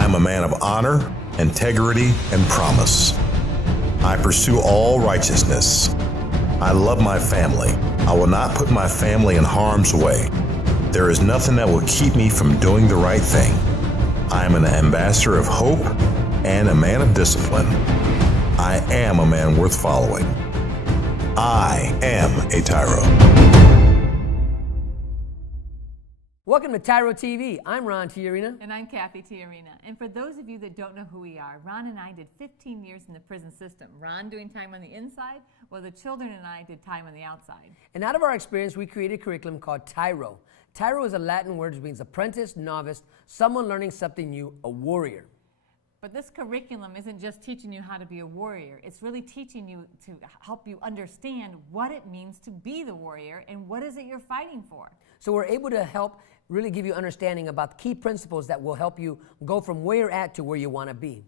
I am a man of honor, integrity, and promise. I pursue all righteousness. I love my family. I will not put my family in harm's way. There is nothing that will keep me from doing the right thing. I am an ambassador of hope and a man of discipline. I am a man worth following. I am a TYRO. Welcome to TYRO TV. I'm Ron Cathy. And I'm Cathy TYRO. And for those of you that don't know who we are, Ron and I did 15 years in the prison system. Ron doing time on the inside, while the children and I did time on the outside. And out of our experience, we created a curriculum called TYRO. TYRO is a Latin word which means apprentice, novice, someone learning something new, a warrior. But this curriculum isn't just teaching you how to be a warrior. It's really teaching you to help you understand what it means to be the warrior and what is it you're fighting for. So we're able to help really give you understanding about key principles that will help you go from where you're at to where you want to be.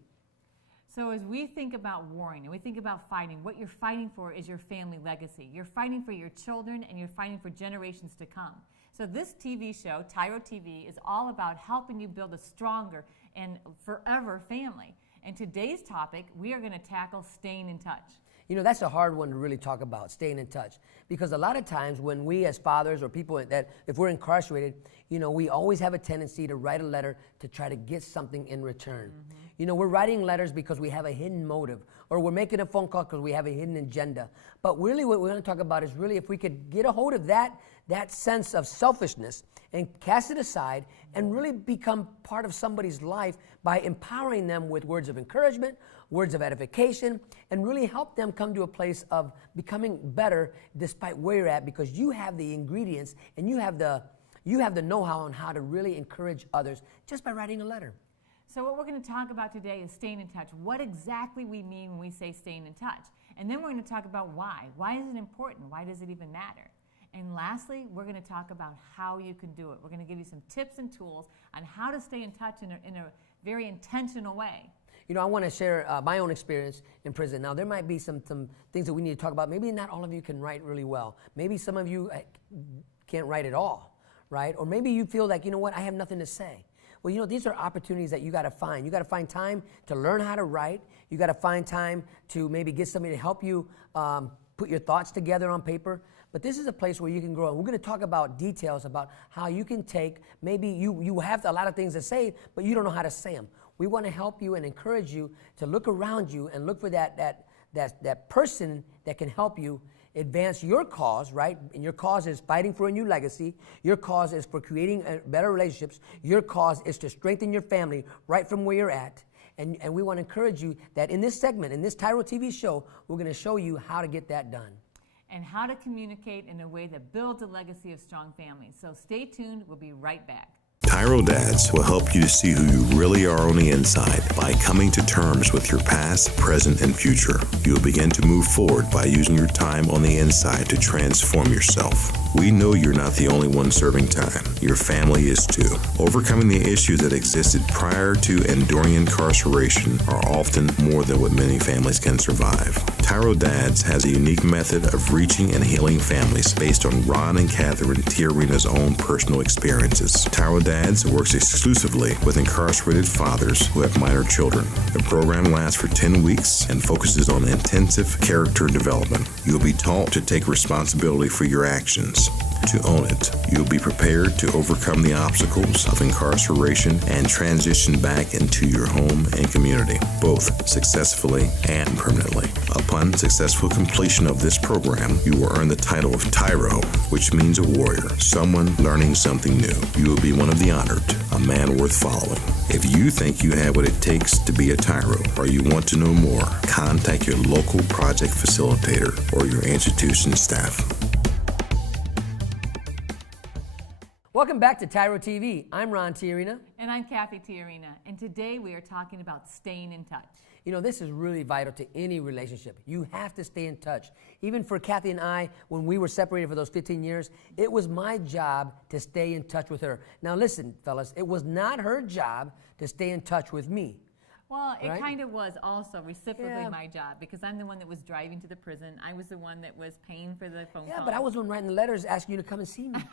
So as we think about warring and we think about fighting, what you're fighting for is your family legacy. You're fighting for your children and you're fighting for generations to come. So this TV show, TYRO TV, is all about helping you build a stronger and forever family. And today's topic, we are going to tackle staying in touch. You know, that's a hard one to really talk about, staying in touch. Because a lot of times when we as fathers or people that, if we're incarcerated, you know, we always have a tendency to write a letter to try to get something in return. Mm-hmm. You know, we're writing letters because we have a hidden motive, or we're making a phone call because we have a hidden agenda. But really what we're going to talk about is really if we could get a hold of that sense of selfishness and cast it aside and really become part of somebody's life by empowering them with words of encouragement, words of edification, and really help them come to a place of becoming better despite where you're at, because you have the ingredients and you have the know-how on how to really encourage others just by writing a letter. So what we're going to talk about today is staying in touch. What exactly we mean when we say staying in touch. And then we're going to talk about why. Why is it important? Why does it even matter? And lastly, we're going to talk about how you can do it. We're going to give you some tips and tools on how to stay in touch in a very intentional way. You know, I want to share my own experience in prison. Now, there might be some things that we need to talk about. Maybe not all of you can write really well. Maybe some of you can't write at all, right? Or maybe you feel like, you know what, I have nothing to say. Well, you know, these are opportunities that you got to find. You got to find time to learn how to write. You got to find time to maybe get somebody to help you put your thoughts together on paper. But this is a place where you can grow. And we're going to talk about details about how you can take, maybe you have a lot of things to say, but you don't know how to say them. We want to help you and encourage you to look around you and look for that person that can help you advance your cause, right? And your cause is fighting for a new legacy. Your cause is for creating better relationships. Your cause is to strengthen your family right from where you're at. And we want to encourage you that in this segment, in this TYRO TV show, we're going to show you how to get that done. And how to communicate in a way that builds a legacy of strong families. So stay tuned. We'll be right back. TYRO Dads will help you to see who you really are on the inside by coming to terms with your past, present, and future. You'll begin to move forward by using your time on the inside to transform yourself. We know you're not the only one serving time. Your family is too. Overcoming the issues that existed prior to and during incarceration are often more than what many families can survive. TYRO Dads has a unique method of reaching and healing families based on Ron and Catherine TYRO's own personal experiences. TYRO Dads works exclusively with incarcerated fathers who have minor children. The program lasts for 10 weeks and focuses on intensive character development. You'll be taught to take responsibility for your actions, to own it. You'll be prepared to overcome the obstacles of incarceration and transition back into your home and community, both successfully and permanently. Upon successful completion of this program, you will earn the title of TYRO, which means a warrior, someone learning something new. You will be one of the honored, a man worth following. If you think you have what it takes to be a TYRO, or you want to know more, contact your local project facilitator or your institution staff. Welcome back to TYRO TV. I'm Ron Cathy. And I'm Cathy TYRO. And today we are talking about staying in touch. You know, this is really vital to any relationship. You have to stay in touch. Even for Cathy and I, when we were separated for those 15 years, it was my job to stay in touch with her. Now listen, fellas, it was not her job to stay in touch with me. Well, it right? kind of was also reciprocally Yeah. my job because I'm the one that was driving to the prison. I was the one that was paying for the phone Yeah, call. but I was the one writing the letters asking you to come and see me.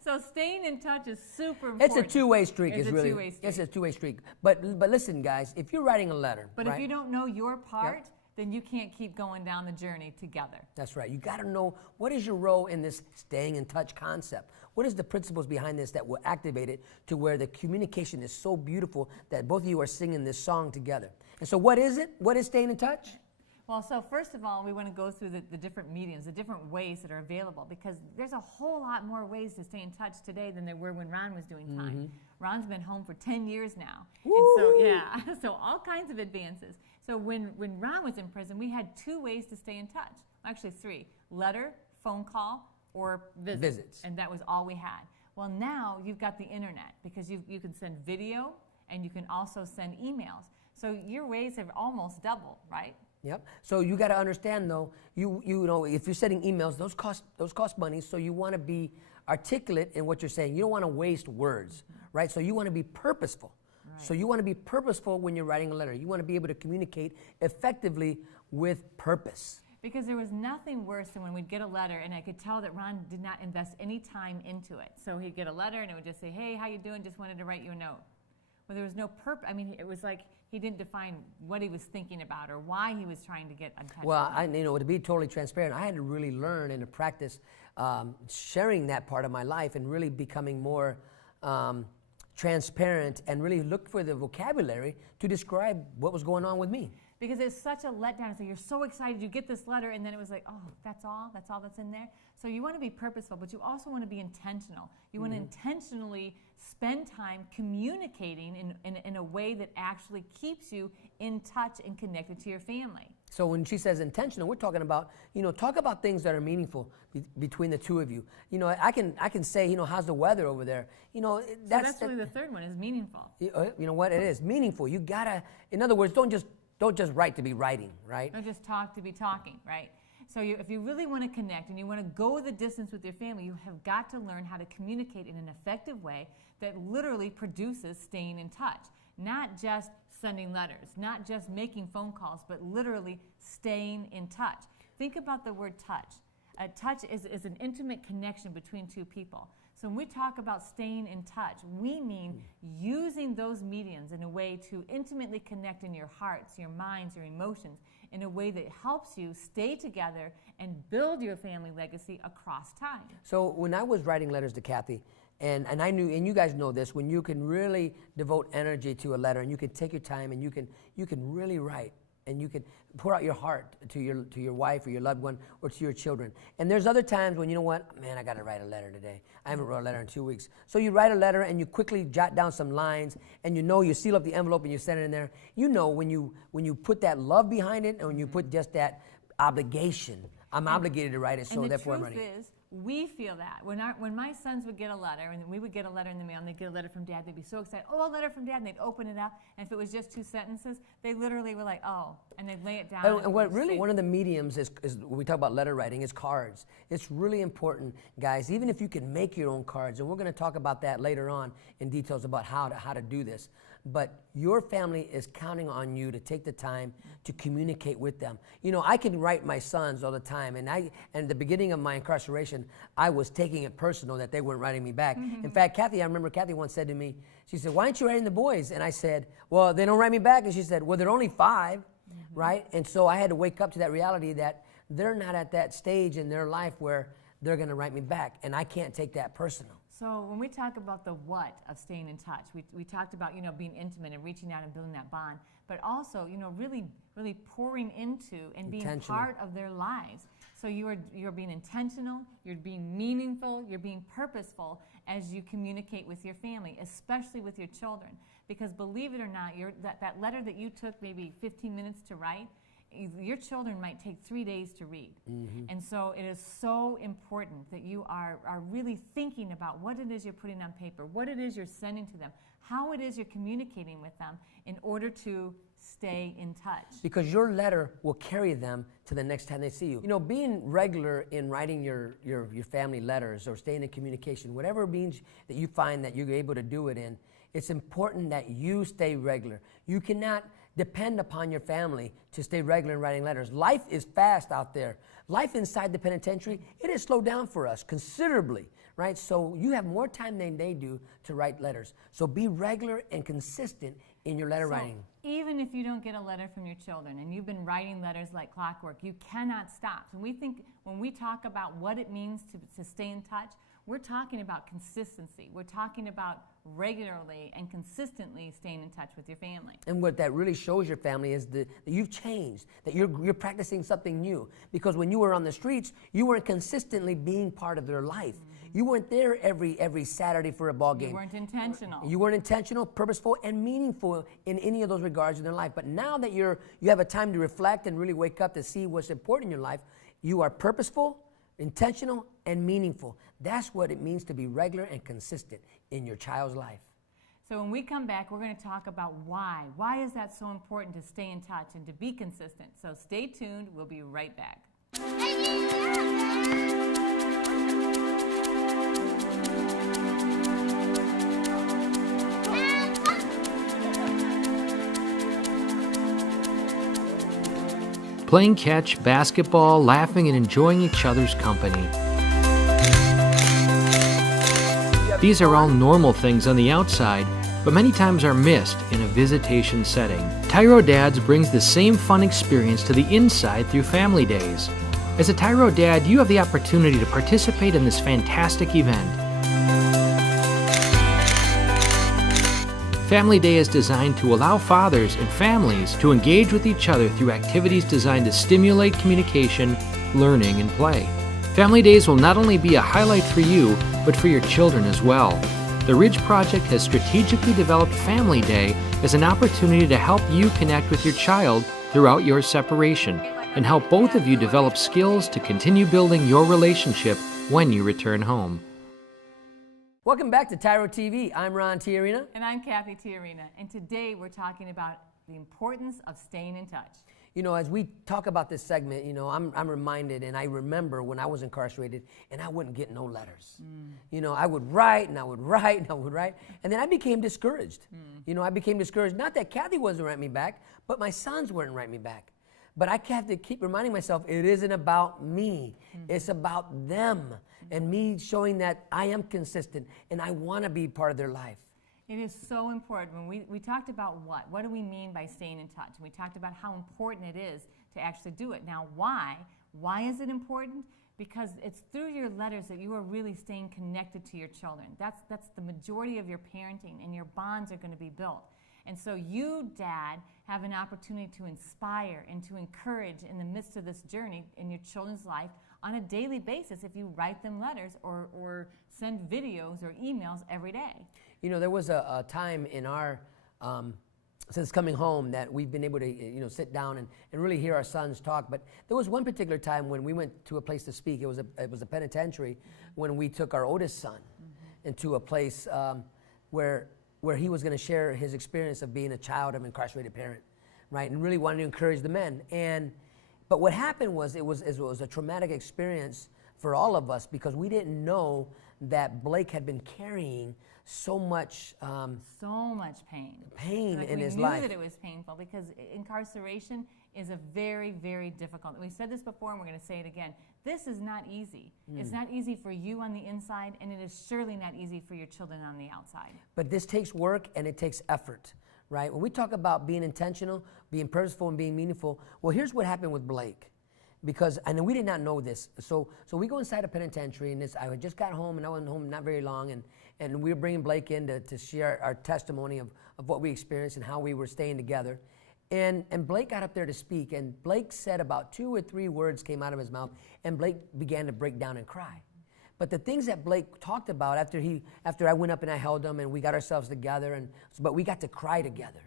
So staying in touch is super It's important. a two-way streak. It's is a really, two-way streak. It's a two-way streak. But listen, guys, if you're writing a letter, But right? if you don't know your part, then you can't keep going down the journey together. That's right. You got to know what is your role in this staying in touch concept. What is the principles behind this that will activate it to where the communication is so beautiful that both of you are singing this song together? And so what is it? What is staying in touch? Well, so first of all, we want to go through the different mediums, the different ways that are available, because there's a whole lot more ways to stay in touch today than there were when Ron was doing time. Ron's been home for 10 years now. Woo! And so, yeah, so all kinds of advances. So when Ron was in prison, we had 2 ways to stay in touch. Actually 3, letter, phone call, or visits. And that was all we had. Well, now you've got the internet because you can send video and you can also send emails. So your ways have almost doubled, right? Yep. So you got to understand, though, you know, if you're sending emails, those cost money. So you want to be articulate in what you're saying. You don't want to waste words, right? So you want to be purposeful. Right. So you want to be purposeful when you're writing a letter. You want to be able to communicate effectively with purpose. Because there was nothing worse than when we'd get a letter, and I could tell that Ron did not invest any time into it. So he'd get a letter, and it would just say, "Hey, how you doing? Just wanted to write you a note." Well, there was no purpose. I mean, it was like he didn't define what he was thinking about or why he was trying to get in touch. Well, to be totally transparent, I had to really learn and to practice sharing that part of my life and really becoming more transparent and really look for the vocabulary to describe what was going on with me. Because it's such a letdown. So you're so excited, you get this letter, and then it was like, oh, that's all that's in there. So you want to be purposeful, but you also want to be intentional. You want to intentionally spend time communicating in a way that actually keeps you in touch and connected to your family. So when she says intentional, we're talking about, talk about things that are meaningful between the two of you. I can say, how's the weather over there? That's really the third one is meaningful. You know what? It is meaningful. You gotta, in other words, don't just write to be writing, right? Don't just talk to be talking, right? So if you really want to connect and you want to go the distance with your family, you have got to learn how to communicate in an effective way that literally produces staying in touch. Not just sending letters, not just making phone calls, but literally staying in touch. Think about the word touch. Touch is an intimate connection between 2 people. So when we talk about staying in touch, we mean using those mediums in a way to intimately connect in your hearts, your minds, your emotions, in a way that helps you stay together and build your family legacy across time. So when I was writing letters to Cathy, and I knew, and you guys know this, when you can really devote energy to a letter and you can take your time and you can really write and you can pour out your heart to your wife or your loved one or to your children. And there's other times when, man, I got to write a letter today. I haven't wrote a letter in 2 weeks. So you write a letter and you quickly jot down some lines and you seal up the envelope and you send it in there. When you put that love behind it and when you put just that obligation, I'm obligated to write it, so therefore I'm writing. And the truth is, we feel that. When my sons would get a letter, and we would get a letter in the mail, and they'd get a letter from Dad, they'd be so excited, oh, a letter from Dad, and they'd open it up, and if it was just 2 sentences, they literally were like, oh, and they'd lay it down. And what really, one of the mediums is when we talk about letter writing, is cards. It's really important, guys, even if you can make your own cards, and we're going to talk about that later on in details about how to do this. But your family is counting on you to take the time to communicate with them. I can write my sons all the time, and at the beginning of my incarceration, I was taking it personal that they weren't writing me back. In fact, Cathy, I remember Cathy once said to me, she said, "Why aren't you writing the boys?" And I said, "Well, they don't write me back." And she said, "Well, they're only 5, right?" And so I had to wake up to that reality that they're not at that stage in their life where they're going to write me back, and I can't take that personal. So when we talk about the what of staying in touch, we talked about being intimate and reaching out and building that bond, but also really pouring into and being part of their lives. So you're being intentional, you're being meaningful, you're being purposeful as you communicate with your family, especially with your children. Because believe it or not, that letter that you took maybe 15 minutes to write, your children might take 3 days to read. And so it is so important that you are really thinking about what it is you're putting on paper, what it is you're sending to them, how it is you're communicating with them in order to stay in touch. Because your letter will carry them to the next time they see you. Being regular in writing your family letters or staying in communication, whatever means that you find that you're able to do it in, It's important that you stay regular. You cannot depend upon your family to stay regular in writing letters. Life is fast out there. Life inside the penitentiary, it has slowed down for us considerably, right? So you have more time than they do to write letters. So be regular and consistent in your letter writing. Even if you don't get a letter from your children and you've been writing letters like clockwork, you cannot stop. And when we talk about what it means to stay in touch, we're talking about consistency. We're talking about regularly and consistently staying in touch with your family. And what that really shows your family is that you've changed, that you're practicing something new. Because when you were on the streets, you weren't consistently being part of their life. You weren't there every Saturday for a ball game. You weren't intentional. You weren't intentional, purposeful, and meaningful in any of those regards in their life. But now that you have a time to reflect and really wake up to see what's important in your life, you are purposeful, intentional, and meaningful. That's what it means to be regular and consistent in your child's life. So when we come back, we're going to talk about why. Why is that so important to stay in touch and to be consistent? So stay tuned. We'll be right back. Playing catch, basketball, laughing, and enjoying each other's company. These are all normal things on the outside, but many times are missed in a visitation setting. TYRO Dads brings the same fun experience to the inside through Family Days. As a TYRO Dad, you have the opportunity to participate in this fantastic event. Family Day is designed to allow fathers and families to engage with each other through activities designed to stimulate communication, learning, and play. Family Days will not only be a highlight for you, but for your children as well. The Ridge Project has strategically developed Family Day as an opportunity to help you connect with your child throughout your separation and help both of you develop skills to continue building your relationship when you return home. Welcome back to TYRO TV. I'm Ron Cathy. And I'm Cathy Tiarina. And today we're talking about the importance of staying in touch. You know, as we talk about this segment, you know, I'm reminded, and I remember when I was incarcerated and I wouldn't get no letters. You know, I would write and I would write and I would write, and then I became discouraged. You know, I became discouraged. Not that Cathy wasn't writing me back, but my sons weren't writing me back. But I have to keep reminding myself, it isn't about me. It's about them and me showing that I am consistent and I want to be part of their life. It is so important. When we talked about what do we mean by staying in touch? We talked about how important it is to actually do it. Now, why? Why is it important? Because it's through your letters that you are really staying connected to your children. That's the majority of your parenting, and your bonds are going to be built. And so you, Dad, have an opportunity to inspire and to encourage in the midst of this journey in your children's life on a daily basis if you write them letters or send videos or emails every day. You know, there was a time in our, since coming home, that we've been able to, you know, sit down and really hear our sons talk. But there was one particular time when we went to a place to speak. It was a penitentiary when we took our oldest son into a place where he was going to share his experience of being a child of an incarcerated parent, right? And really wanted to encourage the men. But what happened was it was a traumatic experience for all of us because we didn't know that Blake had been carrying so much pain in his life. We knew that it was painful because incarceration is a very, very difficult. We said this before and we're going to say it again. This is not easy. It's not easy for you on the inside, and it is surely not easy for your children on the outside. But this takes work and it takes effort, right? When we talk about being intentional, being purposeful, and being meaningful, well, here's what happened with Blake. Because, and we did not know this. So we go inside a penitentiary, and I had just got home, and I wasn't home not very long, and we were bringing Blake in to share our testimony of what we experienced and how we were staying together. And Blake got up there to speak, and Blake said about 2 or 3 words came out of his mouth, and Blake began to break down and cry. But the things that Blake talked about after I went up and I held him and we got ourselves together, but we got to cry together.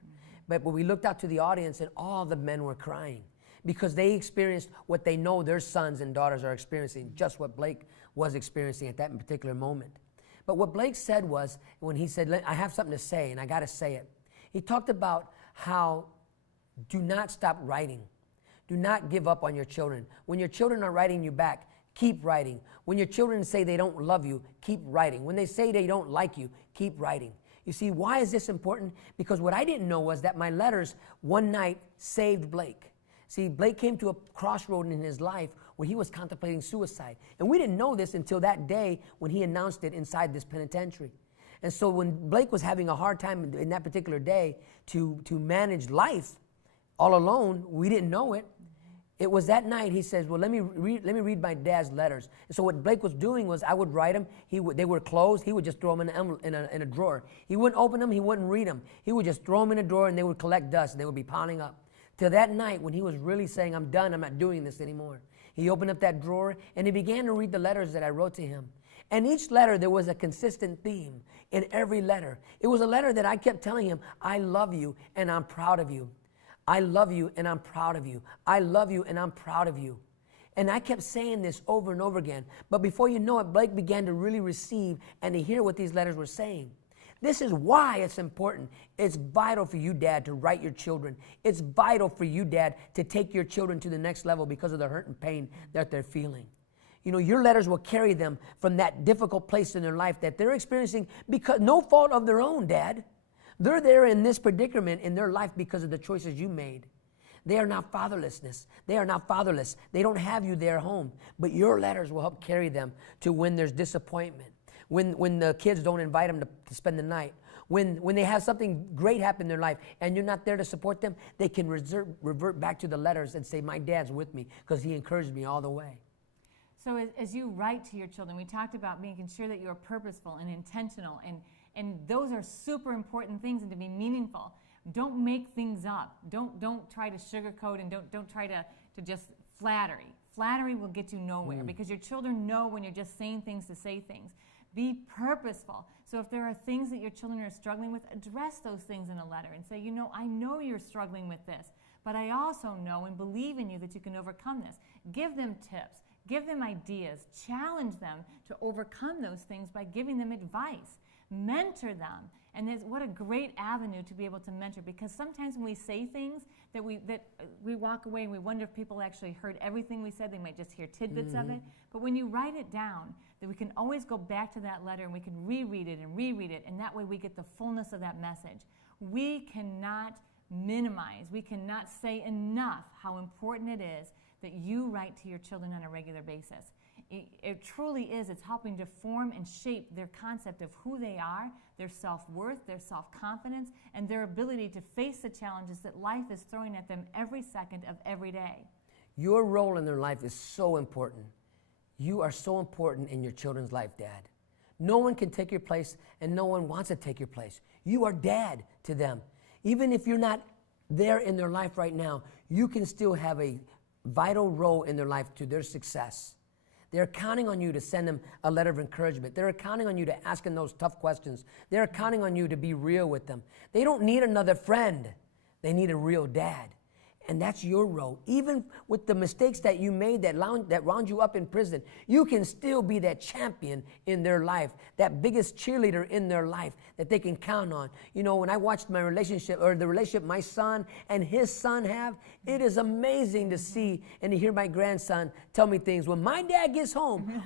But when we looked out to the audience, and all the men were crying because they experienced what they know their sons and daughters are experiencing, just what Blake was experiencing at that particular moment. But what Blake said was, when he said, I have something to say, and I got to say it, he talked about how do not stop writing. Do not give up on your children. When your children are writing you back, keep writing. When your children say they don't love you, keep writing. When they say they don't like you, keep writing. You see, why is this important? Because what I didn't know was that my letters one night saved Blake. See, Blake came to a crossroad in his life where he was contemplating suicide. And we didn't know this until that day when he announced it inside this penitentiary. And so when Blake was having a hard time in that particular day to manage life all alone, we didn't know it. It was that night he says, well, let me read my dad's letters. And so what Blake was doing was I would write them. They were closed. He would just throw them in a drawer. He wouldn't open them. He wouldn't read them. He would just throw them in a drawer, and they would collect dust, and they would be piling up. Till that night when he was really saying, I'm done. I'm not doing this anymore. He opened up that drawer, and he began to read the letters that I wrote to him. And each letter, there was a consistent theme in every letter. It was a letter that I kept telling him, I love you, and I'm proud of you. I love you, and I'm proud of you. I love you, and I'm proud of you. And I kept saying this over and over again. But before you know it, Blake began to really receive and to hear what these letters were saying. This is why it's important. It's vital for you, Dad, to write your children. It's vital for you, Dad, to take your children to the next level because of the hurt and pain that they're feeling. You know, your letters will carry them from that difficult place in their life that they're experiencing because no fault of their own, Dad. They're there in this predicament in their life because of the choices you made. They are not fatherlessness. They are not fatherless. They don't have you there home. But your letters will help carry them to when there's disappointment, when the kids don't invite them to spend the night, when they have something great happen in their life and you're not there to support them, they can revert back to the letters and say, my dad's with me because he encouraged me all the way. So as you write to your children, we talked about making sure that you're purposeful and intentional, and those are super important things, and to be meaningful. Don't make things up. Don't try to sugarcoat, and don't try to just flattery. Flattery will get you nowhere because your children know when you're just saying things to say things. Be purposeful. So if there are things that your children are struggling with, address those things in a letter and say, you know, I know you're struggling with this, but I also know and believe in you that you can overcome this. Give them tips. Give them ideas. Challenge them to overcome those things by giving them advice. Mentor them. And what a great avenue to be able to mentor, because sometimes when we say things that we walk away and we wonder if people actually heard everything we said. They might just hear tidbits of it. But when you write it down, that we can always go back to that letter and we can reread it, and that way we get the fullness of that message. We cannot minimize, we cannot say enough how important it is that you write to your children on a regular basis. It truly is. It's helping to form and shape their concept of who they are, their self-worth, their self-confidence, and their ability to face the challenges that life is throwing at them every second of every day. Your role in their life is so important. You are so important in your children's life, Dad. No one can take your place, and no one wants to take your place. You are Dad to them. Even if you're not there in their life right now, you can still have a vital role in their life to their success. They're counting on you to send them a letter of encouragement. They're counting on you to ask them those tough questions. They're counting on you to be real with them. They don't need another friend. They need a real dad. And that's your role. Even with the mistakes that you made that wound you up in prison, you can still be that champion in their life, that biggest cheerleader in their life that they can count on. You know, when I watched my relationship, or the relationship my son and his son have, it is amazing to see and to hear my grandson tell me things. When my dad gets home,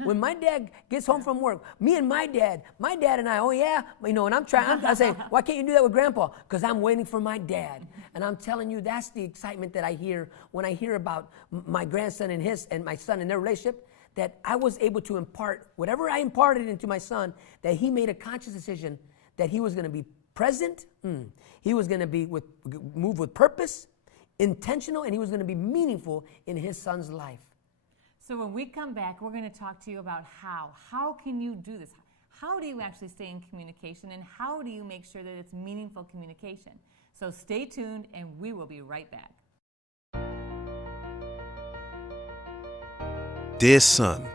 from work, me and my dad and I, oh yeah, you know, and I'm saying, why can't you do that with Grandpa? Because I'm waiting for my dad. And I'm telling you, that's the excitement that I hear when I hear about my grandson and my son and their relationship, that I was able to impart whatever I imparted into my son, that he made a conscious decision that he was going to be present, he was going to move with purpose, intentional, and he was going to be meaningful in his son's life. So when we come back, we're going to talk to you about how can you do this? How do you actually stay in communication, and how do you make sure that it's meaningful communication? So stay tuned, and we will be right back. Dear son,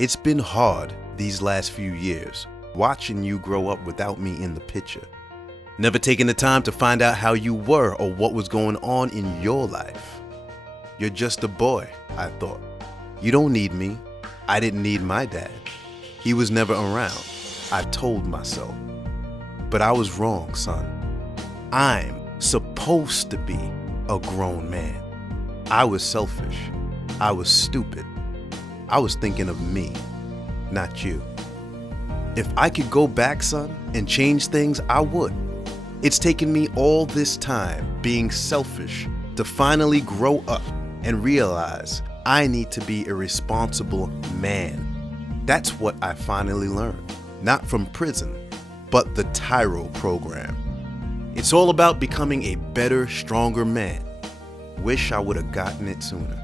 it's been hard these last few years, watching you grow up without me in the picture. Never taking the time to find out how you were or what was going on in your life. You're just a boy, I thought. You don't need me. I didn't need my dad. He was never around, I told myself. But I was wrong, son. I'm supposed to be a grown man. I was selfish. I was stupid. I was thinking of me, not you. If I could go back, son, and change things, I would. It's taken me all this time being selfish to finally grow up and realize I need to be a responsible man. That's what I finally learned, not from prison, but the TYRO program. It's all about becoming a better, stronger man. Wish I would have gotten it sooner.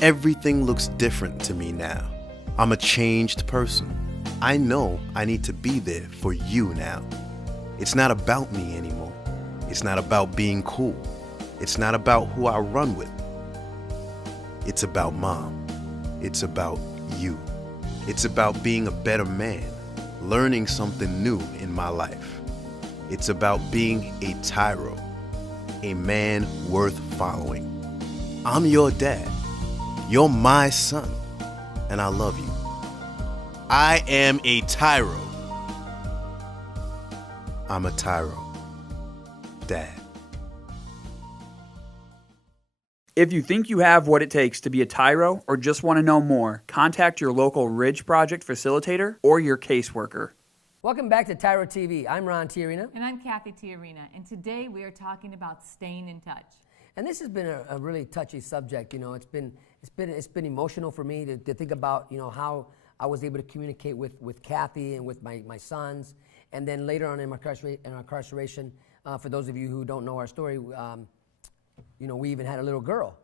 Everything looks different to me now. I'm a changed person. I know I need to be there for you now. It's not about me anymore. It's not about being cool. It's not about who I run with. It's about Mom. It's about you. It's about being a better man, learning something new in my life. It's about being a TYRO, a man worth following. I'm your dad. You're my son, and I love you. I am a TYRO. I'm a TYRO. Dad. If you think you have what it takes to be a TYRO or just want to know more, contact your local Ridge Project facilitator or your caseworker. Welcome back to TYRO TV. I'm Ron Cathy. And I'm Cathy Tiarina, and today we are talking about staying in touch. And this has been a really touchy subject. You know, it's been emotional for me to think about, you know, how I was able to communicate with Cathy and with my sons, and then later on in my incarceration. For those of you who don't know our story, you know, we even had a little girl,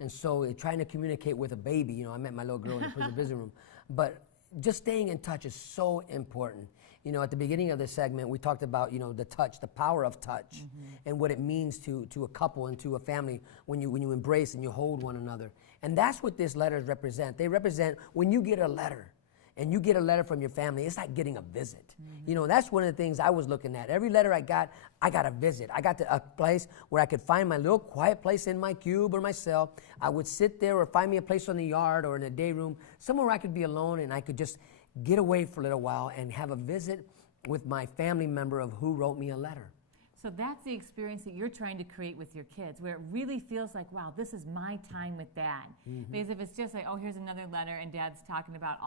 and so trying to communicate with a baby. You know, I met my little girl in the prison visiting room, but just staying in touch is so important. You know, at the beginning of this segment, we talked about, you know, the touch, the power of touch, and what it means to a couple and to a family when you embrace and you hold one another. And that's what these letters represent. They represent when you get a letter, and you get a letter from your family, it's like getting a visit. You know, that's one of the things I was looking at. Every letter I got a visit. I got to a place where I could find my little quiet place in my cube or my cell. I would sit there or find me a place on the yard or in a day room, somewhere where I could be alone and I could just get away for a little while and have a visit with my family member of who wrote me a letter. So that's the experience that you're trying to create with your kids, where it really feels like, wow, this is my time with Dad. Because if it's just like, oh, here's another letter and Dad's talking about,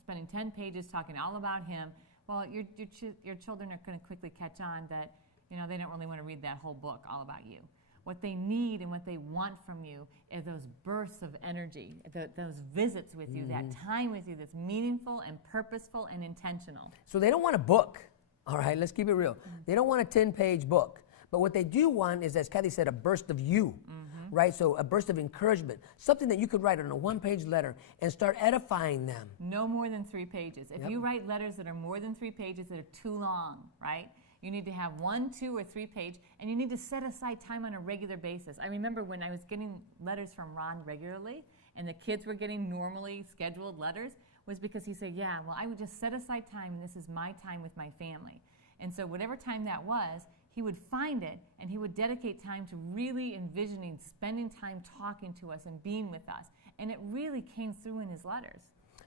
spending 10 pages talking all about him, well, your children are going to quickly catch on that, you know, they don't really want to read that whole book all about you. What they need and what they want from you is those bursts of energy, those visits with you, that time with you that's meaningful and purposeful and intentional. So they don't want a book. All right, let's keep it real. They don't want a 10-page book. But what they do want is, as Cathy said, a burst of you, right? So a burst of encouragement, something that you could write on a one-page letter and start edifying them. No more than 3 pages. If you write letters that are more than 3 pages that are too long, right? You need to have 1, 2, or 3 page, and you need to set aside time on a regular basis. I remember when I was getting letters from Ron regularly, and the kids were getting normally scheduled letters, was because he said, yeah, well, I would just set aside time, and this is my time with my family. And so whatever time that was, he would find it, and he would dedicate time to really envisioning, spending time talking to us and being with us. And it really came through in his letters.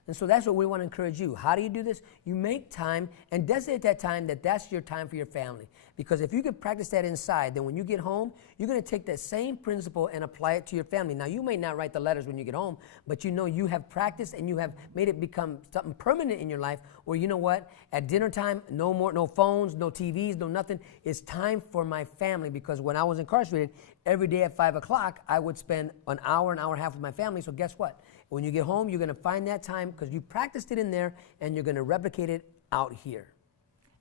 And so that's what we want to encourage you. How do you do this? You make time and designate that time that's your time for your family. Because if you can practice that inside, then when you get home, you're going to take that same principle and apply it to your family. Now, you may not write the letters when you get home, but you know you have practiced and you have made it become something permanent in your life where, you know what, at dinner time, no phones, no TVs, no nothing. It's time for my family, because when I was incarcerated, every day at 5 o'clock, I would spend an hour and a half with my family. So guess what? When you get home, you're going to find that time because you practiced it in there, and you're going to replicate it out here.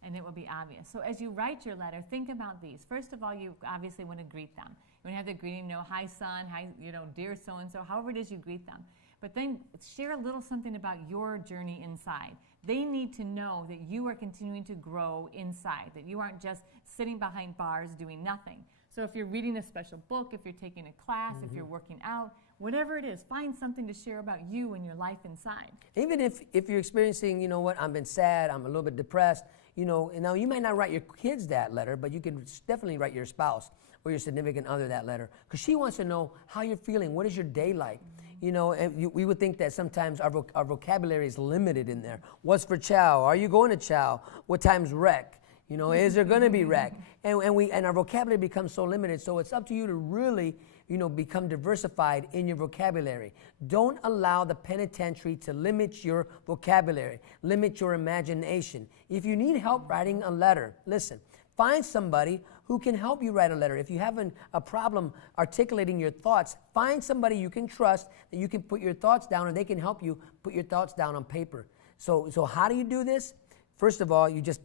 And it will be obvious. So as you write your letter, think about these. First of all, you obviously want to greet them. You want to have the greeting, you know, hi son, hi, you know, dear so-and-so, however it is you greet them. But then share a little something about your journey inside. They need to know that you are continuing to grow inside, that you aren't just sitting behind bars doing nothing. So if you're reading a special book, if you're taking a class, if you're working out, whatever it is, find something to share about you and your life inside. Even if you're experiencing, you know what, I've been sad, I'm a little bit depressed, you know, and now you might not write your kids that letter, but you can definitely write your spouse or your significant other that letter, because she wants to know how you're feeling. What is your day like? You know, and we would think that sometimes our vocabulary is limited in there. What's for chow? Are you going to chow? What time's rec? You know, is there going to be rec? And our vocabulary becomes so limited. So it's up to you to really become diversified in your vocabulary. Don't allow the penitentiary to limit your vocabulary, limit your imagination. If you need help writing a letter, listen, find somebody who can help you write a letter. If you have a problem articulating your thoughts, find somebody you can trust that you can put your thoughts down, or they can help you put your thoughts down on paper. So how do you do this? First of all, you just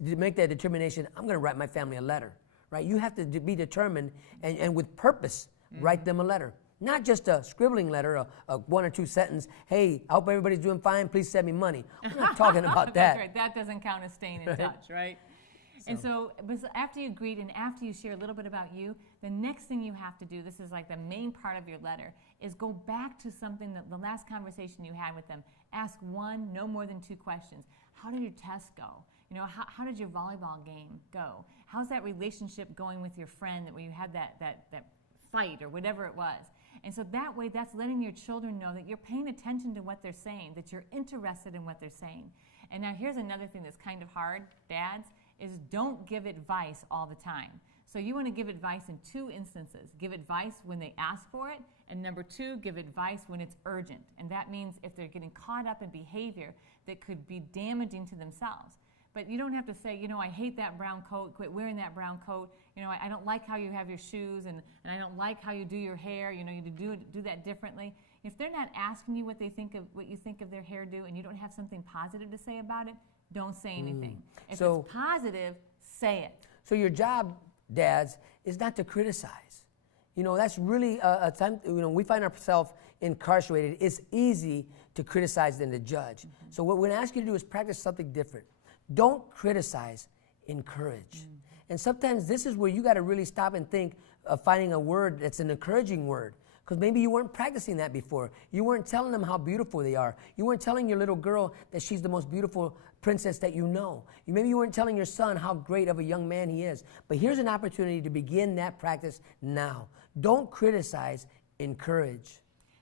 make that determination, I'm going to write my family a letter, right? You have to be determined and with purpose, write them a letter. Not just a scribbling letter, a 1 or 2 sentence, hey, I hope everybody's doing fine, please send me money. We're not talking about that. That's right. That doesn't count as staying in touch, right? And so after you greet and after you share a little bit about you, the next thing you have to do, this is like the main part of your letter, is go back to something that the last conversation you had with them. Ask 1, no more than 2 questions. How did your test go? How did your volleyball game go? How's that relationship going with your friend where you had that fight or whatever it was? And so that way, that's letting your children know that you're paying attention to what they're saying, that you're interested in what they're saying. And now here's another thing that's kind of hard, dads, is don't give advice all the time. So you want to give advice in 2 instances. Give advice when they ask for it, and number 2, give advice when it's urgent. And that means if they're getting caught up in behavior that could be damaging to themselves. But you don't have to say, I hate that brown coat, quit wearing that brown coat. I don't like how you have your shoes, and I don't like how you do your hair. You do that differently. If they're not asking you what you think of their hairdo, and you don't have something positive to say about it, don't say anything. If it's positive, say it. So your job, dads, is not to criticize. That's really a time, we find ourselves incarcerated. It's easy to criticize than to judge. Mm-hmm. So what we're going to ask you to do is practice something different. Don't criticize, encourage. And sometimes this is where you got to really stop and think of finding a word that's an encouraging word. Because maybe you weren't practicing that before. You weren't telling them how beautiful they are. You weren't telling your little girl that she's the most beautiful princess that you know. Maybe you weren't telling your son how great of a young man he is. But here's an opportunity to begin that practice now. Don't criticize, encourage.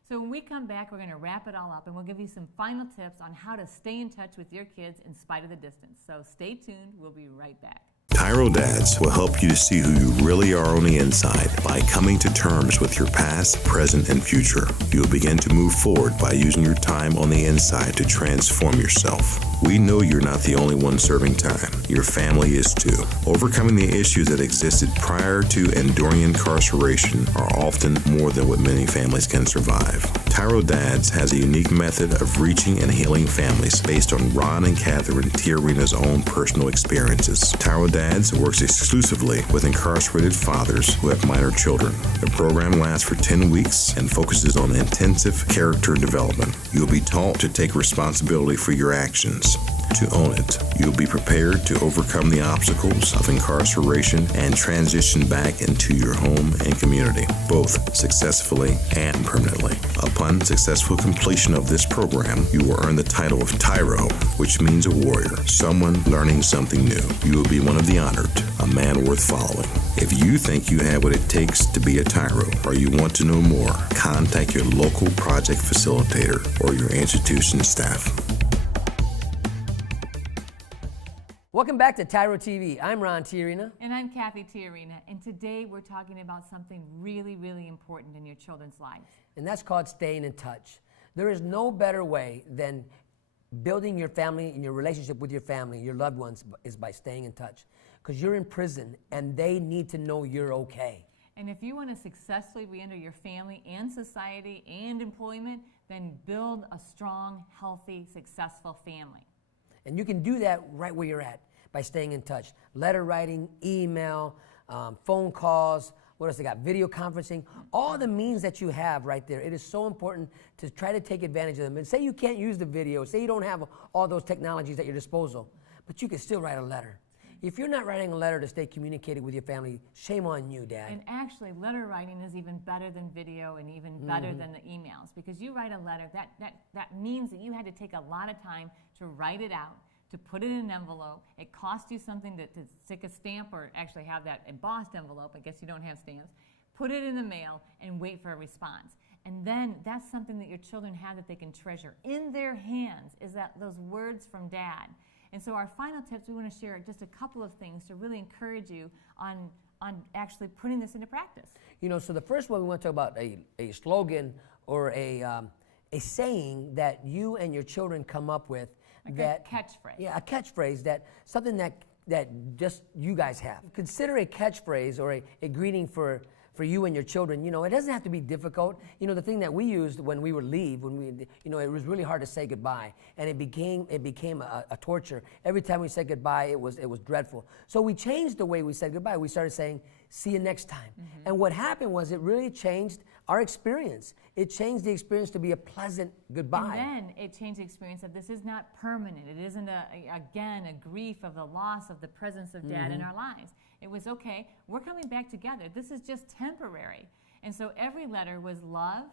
So when we come back, we're going to wrap it all up, and we'll give you some final tips on how to stay in touch with your kids in spite of the distance. So stay tuned. We'll be right back. TYRO Dads will help you to see who you really are on the inside by coming to terms with your past, present, and future. You will begin to move forward by using your time on the inside to transform yourself. We know you're not the only one serving time. Your family is too. Overcoming the issues that existed prior to and during incarceration are often more than what many families can survive. TYRO Dads has a unique method of reaching and healing families based on Ron and Catherine Tiarina's own personal experiences. TYRO Dads works exclusively with incarcerated fathers who have minor children. The program lasts for 10 weeks and focuses on intensive character development. You'll be taught to take responsibility for your actions, to own it. You'll be prepared to overcome the obstacles of incarceration and transition back into your home and community, both successfully and permanently. Upon successful completion of this program, you will earn the title of TYRO, which means a warrior, someone learning something new. You will be one of the honored, a man worth following. If you think you have what it takes to be a TYRO, or you want to know more, contact your local project facilitator or your institution staff. Welcome back to TYRO TV. I'm Ron Tiarina. And I'm Cathy Tiarina. And today we're talking about something really, really important in your children's lives. And that's called staying in touch. There is no better way than building your family and your relationship with your family, your loved ones, is by staying in touch. Because you're in prison and they need to know you're okay. And if you want to successfully reenter your family and society and employment, then build a strong, healthy, successful family. And you can do that right where you're at by staying in touch. Letter writing, email, phone calls, what else they got? Video conferencing, all the means that you have right there. It is so important to try to take advantage of them. And say you can't use the video, say you don't have all those technologies at your disposal, but you can still write a letter. If you're not writing a letter to stay communicated with your family, shame on you, Dad. And actually, letter writing is even better than video and even better than the emails. Because you write a letter, that means that you had to take a lot of time to write it out, to put it in an envelope. It cost you something to stick a stamp or actually have that embossed envelope. I guess you don't have stamps. Put it in the mail and wait for a response. And then that's something that your children have that they can treasure. In their hands is those words from Dad. And so our final tips, we want to share just a couple of things to really encourage you on on actually putting this into practice? You know, so the first one we want to talk about a slogan or a saying that you and your children come up with, Like that a catchphrase. Yeah, a catchphrase, that something that just you guys have. Consider a catchphrase or a greeting for you and your children. You know, it doesn't have to be difficult. You know, the thing that we used when we would leave, it was really hard to say goodbye, and it became a torture. Every time we said goodbye, it was dreadful. So we changed the way we said goodbye. We started saying, "See you next time." Mm-hmm. And what happened was it really changed our experience. It changed the experience to be a pleasant goodbye. And then it changed the experience of this is not permanent. It isn't, again, a grief of the loss of the presence of Dad in our lives. It was, okay, we're coming back together. This is just temporary. And so every letter was love,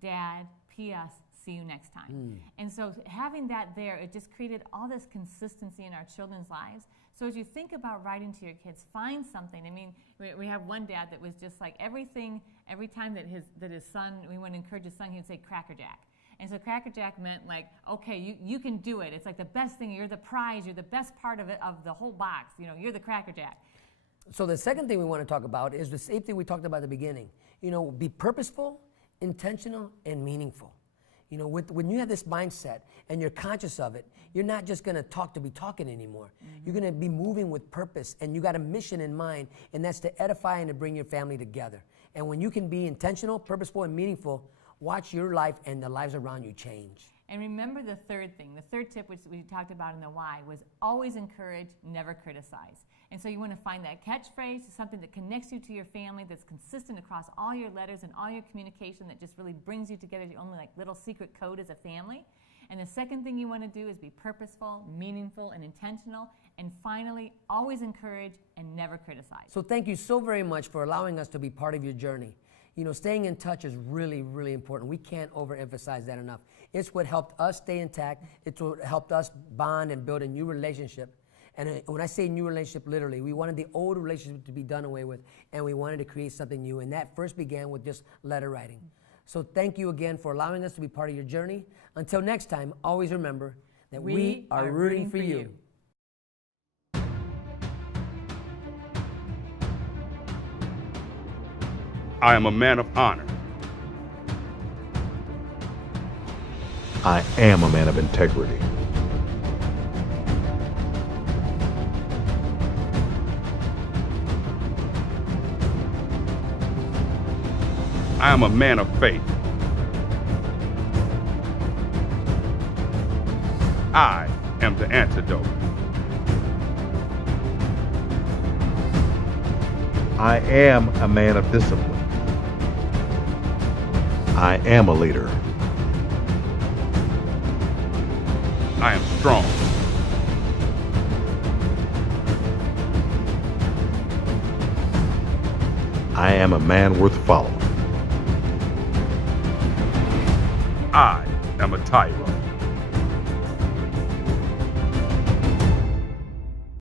Dad, P.S., see you next time. And so having that there, it just created all this consistency in our children's lives. So as you think about writing to your kids, find something. I mean, we have one dad that was just like everything, every time that his son, we want to encourage his son, he would say Cracker Jack. And so Cracker Jack meant like, okay, you can do it. It's like the best thing. You're the prize. You're the best part of it, of the whole box. You know, you're the Cracker Jack. So the second thing we want to talk about is the same thing we talked about at the beginning. You know, be purposeful, intentional, and meaningful. You know, when you have this mindset and you're conscious of it, you're not just going to talk to be talking anymore. Mm-hmm. You're going to be moving with purpose, and you got a mission in mind, and that's to edify and to bring your family together. And when you can be intentional, purposeful, and meaningful, watch your life and the lives around you change. And remember the third thing, the third tip, which we talked about in the why, was always encourage, never criticize. And so you want to find that catchphrase, something that connects you to your family, that's consistent across all your letters and all your communication, that just really brings you together, your only like little secret code as a family. And the second thing you want to do is be purposeful, meaningful, and intentional. And finally, always encourage and never criticize. So thank you so very much for allowing us to be part of your journey. You know, staying in touch is really, really important. We can't overemphasize that enough. It's what helped us stay intact. It's what helped us bond and build a new relationship. And when I say new relationship, literally, we wanted the old relationship to be done away with, and we wanted to create something new. And that first began with just letter writing. So thank you again for allowing us to be part of your journey. Until next time, always remember that we are rooting for you. I am a man of honor. I am a man of integrity. I am a man of faith. I am the antidote. I am a man of discipline. I am a leader. I am strong. I am a man worth following. I am a TYRO.